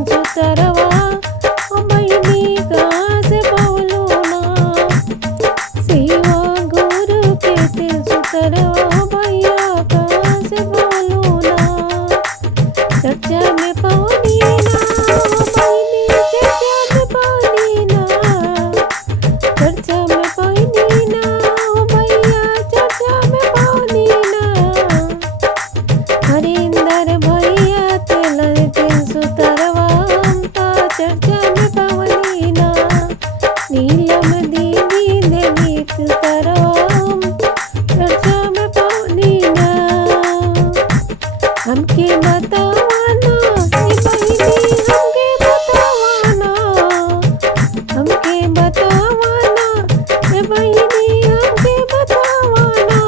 तीन सुतरवा ओ बहिनी कहाँ से बोलू ना। शिवा गुरु के तीन सुतरवा भैया कहाँ से बोलू ना। चर्चा में पानी ना ओ बहिनी चर्चा में पानी ना। चर्चा में पानी ना ओ भैया चर्चा में पानी ना। हरिंदर भैया तेलन तीन सुतरवा हमका चर्चा में पावनी ना। नीलम दीदी देवी सुतरवा हम चर्चा में पावनी ना। हमके बतावाना ए बहिनी हमके बतावाना। हमके बतावाना ए बहिनी हमके बतावाना।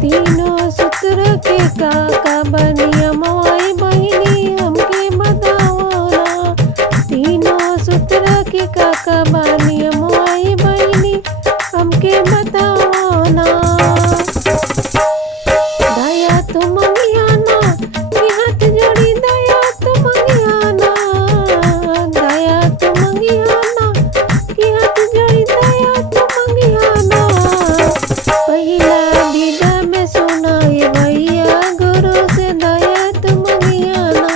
तीनों सूत्र के काका बनिया मोई बहिनी हमके बतावाना। तीनों सूत्र के काका बनिया मोई बहिनी हमके बतावाना। दया तो मंगियाना कि हाथ जोड़ी दया तो मंगियाना। दया तो मंगियाना कि हाथ जोड़ी दया तो मंगियाना। पहिला विदा में सुनाए भैया गुरु से दया तो मंगियाना।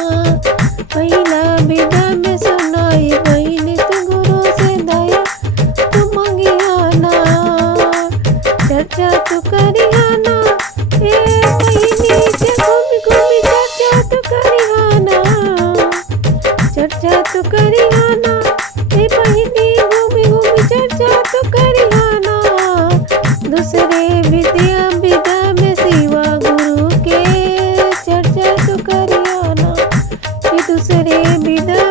पहिला विदा में सुनाए बहिनी तो गुरु से दया तो मंगियाना। चर्चा तो करियाना ए बहिनी से घूमी घूमी चर्चा तो करियाना। चर्चा तो करियाना ए बहिनी घूमी घूमी चर्चा तो करियाना। दूसरे विद्या विदा में शिवा गुरु के चर्चा तो करियाना। कि दूसरे विदा